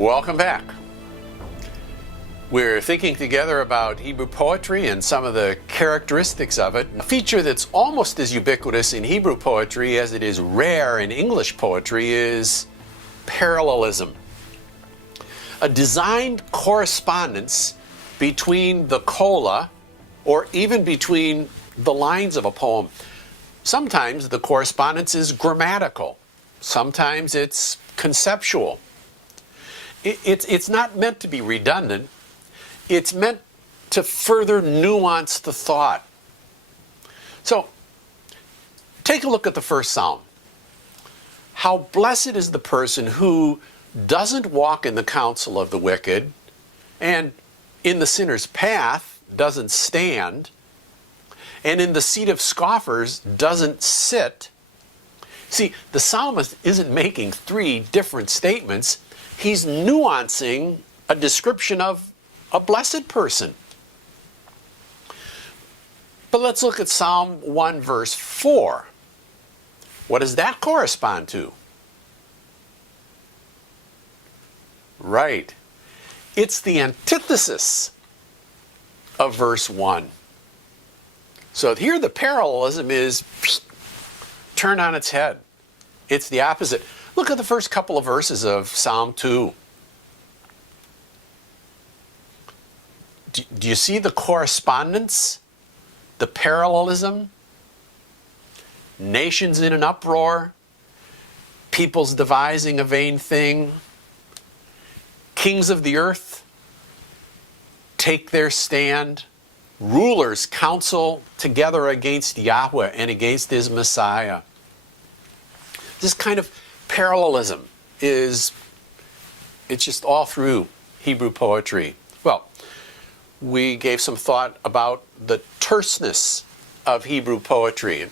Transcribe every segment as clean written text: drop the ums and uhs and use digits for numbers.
Welcome back. We're thinking together about Hebrew poetry and some of the characteristics of it. A feature that's almost as ubiquitous in Hebrew poetry as it is rare in English poetry is parallelism. A designed correspondence between the cola or even between the lines of a poem. Sometimes the correspondence is grammatical. Sometimes it's conceptual. It's not meant to be redundant. It's meant to further nuance the thought. So, take a look at the first psalm. How blessed is the person who doesn't walk in the counsel of the wicked, and in the sinner's path doesn't stand, and in the seat of scoffers doesn't sit. See, the psalmist isn't making three different statements. He's nuancing a description of a blessed person. But let's look at Psalm 1 verse 4. What does that correspond to? Right. It's the antithesis of verse 1. So here the parallelism is turned on its head. It's the opposite. Look at the first couple of verses of Psalm 2. Do you see the correspondence? The parallelism? Nations in an uproar, peoples devising a vain thing, kings of the earth take their stand, rulers counsel together against Yahweh and against his Messiah. This kind of parallelism it's just all through Hebrew poetry. Well, we gave some thought about the terseness of Hebrew poetry.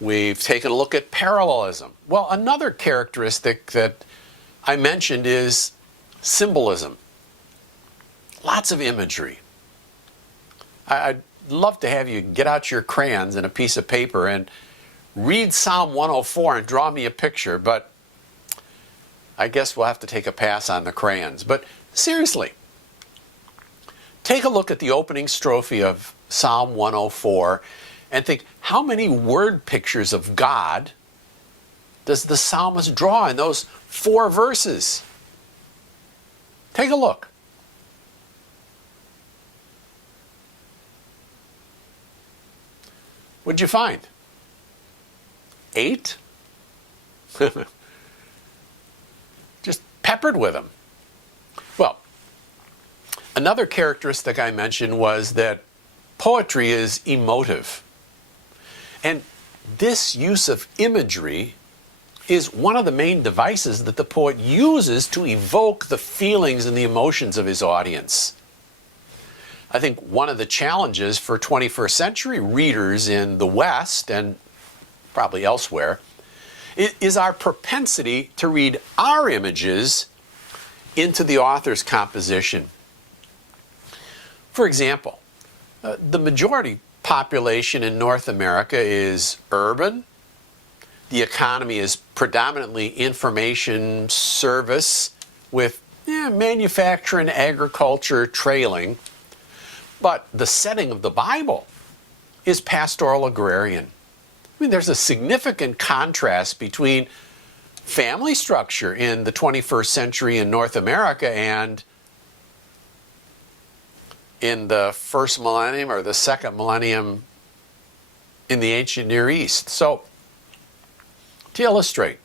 We've taken a look at parallelism. Well, another characteristic that I mentioned is symbolism. Lots of imagery. I'd love to have you get out your crayons and a piece of paper and read Psalm 104 and draw me a picture, but I guess we'll have to take a pass on the crayons. But seriously, take a look at the opening strophe of Psalm 104 and think, how many word pictures of God does the psalmist draw in those 4 verses? Take a look. What'd you find? 8? Just peppered with them. Well, another characteristic I mentioned was that poetry is emotive. And this use of imagery is one of the main devices that the poet uses to evoke the feelings and the emotions of his audience. I think one of the challenges for 21st century readers in the West and probably elsewhere is our propensity to read our images into the author's composition. For example, the majority population in North America is urban. The economy is predominantly information service with manufacturing, agriculture trailing. But the setting of the Bible is pastoral agrarian. I mean, there's a significant contrast between family structure in the 21st century in North America and in the first millennium or the second millennium in the ancient Near East. So, to illustrate,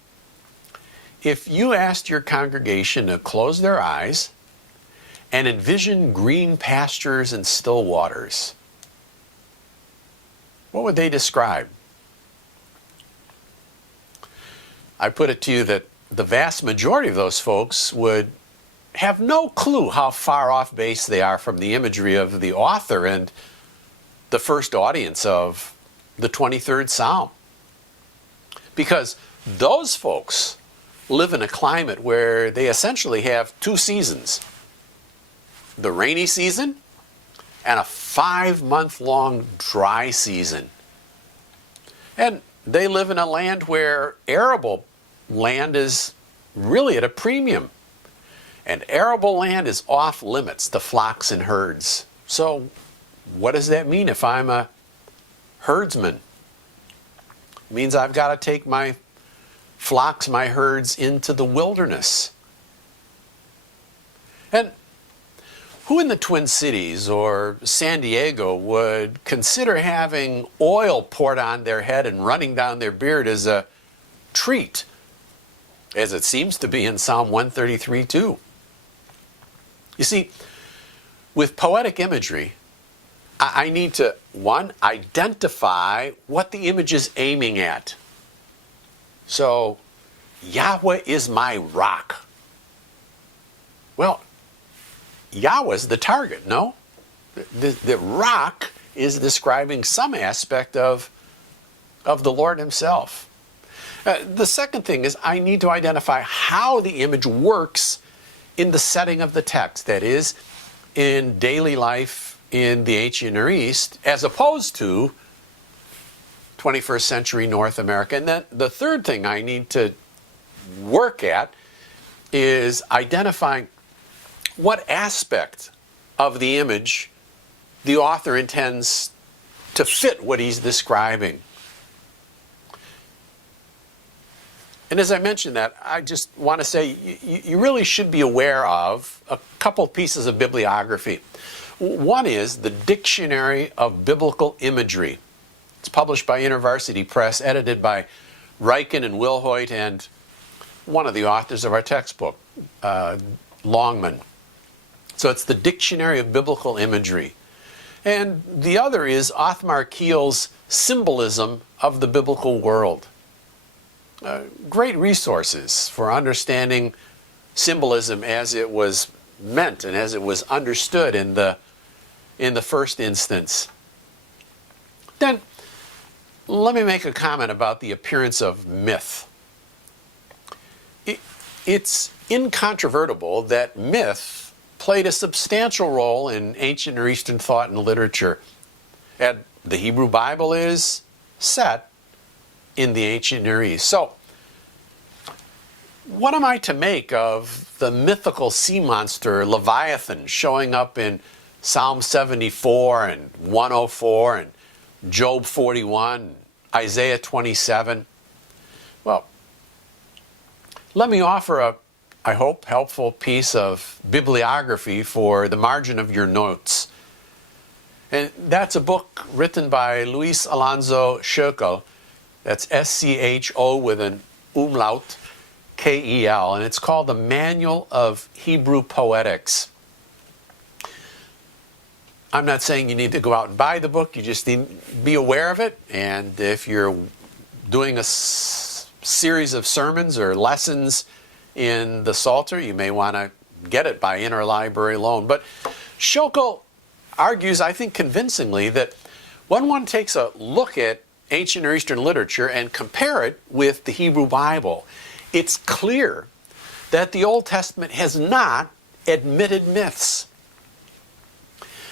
if you asked your congregation to close their eyes and envision green pastures and still waters, what would they describe? I put it to you that the vast majority of those folks would have no clue how far off base they are from the imagery of the author and the first audience of the 23rd Psalm. Because those folks live in a climate where they essentially have 2 seasons. The rainy season and a 5-month-long dry season. And they live in a land where arable land is really at a premium. and arable land is off limits to flocks and herds. So what does that mean if I'm a herdsman? It means I've got to take my flocks, my herds into the wilderness. And who in the Twin Cities or San Diego would consider having oil poured on their head and running down their beard as a treat, as it seems to be in Psalm 133 too? You see, with poetic imagery, I need to, one, identify what the image is aiming at. So, Yahweh is my rock. Well, Yahweh's the target, no? The rock is describing some aspect of the Lord himself. The second thing is I need to identify how the image works in the setting of the text, that is, in daily life in the ancient Near East, as opposed to 21st century North America. And then the third thing I need to work at is identifying what aspect of the image the author intends to fit what he's describing. And as I mentioned that, I just want to say you really should be aware of a couple pieces of bibliography. One is the Dictionary of Biblical Imagery. It's published by InterVarsity Press, edited by Ryken and Wilhoit, and one of the authors of our textbook, Longman. So it's the Dictionary of Biblical Imagery. And the other is Othmar Kiel's Symbolism of the Biblical World. Great resources for understanding symbolism as it was meant and as it was understood in the first instance. Then, let me make a comment about the appearance of myth. It's incontrovertible that myth played a substantial role in ancient Near Eastern thought and literature. And the Hebrew Bible is set in the ancient Near East. So, what am I to make of the mythical sea monster Leviathan showing up in Psalm 74 and 104 and Job 41, Isaiah 27? Well, let me offer a, I hope, helpful piece of bibliography for the margin of your notes. And that's a book written by Luis Alonso Schökel. That's S-C-H-O with an umlaut, K-E-L. And it's called The Manual of Hebrew Poetics. I'm not saying you need to go out and buy the book. You just need to be aware of it. And if you're doing a series of sermons or lessons in the Psalter, you may want to get it by interlibrary loan. But Schökel argues, I think convincingly, that when one takes a look at ancient Near Eastern literature and compare it with the Hebrew Bible, it's clear that the Old Testament has not admitted myths.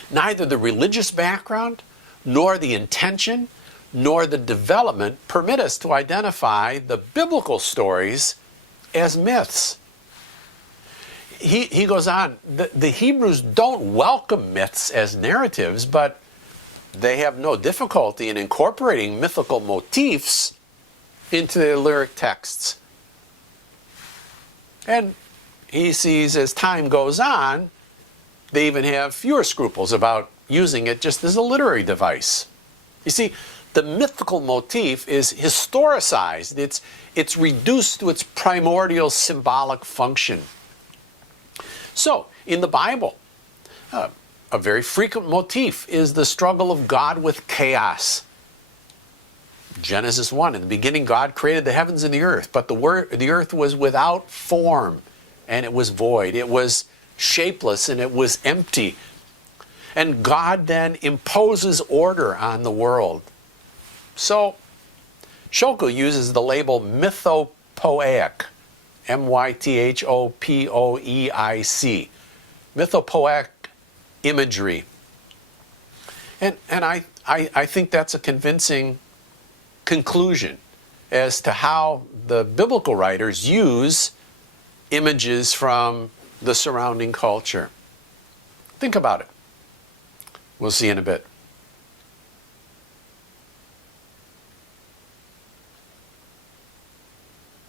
Neither the religious background, nor the intention, nor the development permit us to identify the biblical stories as myths. He goes on, the Hebrews don't welcome myths as narratives, but they have no difficulty in incorporating mythical motifs into their lyric texts. And he sees as time goes on, they even have fewer scruples about using it just as a literary device. You see, the mythical motif is historicized. It's reduced to its primordial symbolic function. So, in the Bible, a very frequent motif is the struggle of God with chaos. Genesis 1, in the beginning God created the heavens and the earth, but the earth was without form, and it was void. It was shapeless, and it was empty. And God then imposes order on the world. So, Schökel uses the label mythopoeic, M-Y-T-H-O-P-O-E-I-C, mythopoeic imagery. And I think that's a convincing conclusion as to how the biblical writers use images from the surrounding culture. Think about it. We'll see you in a bit.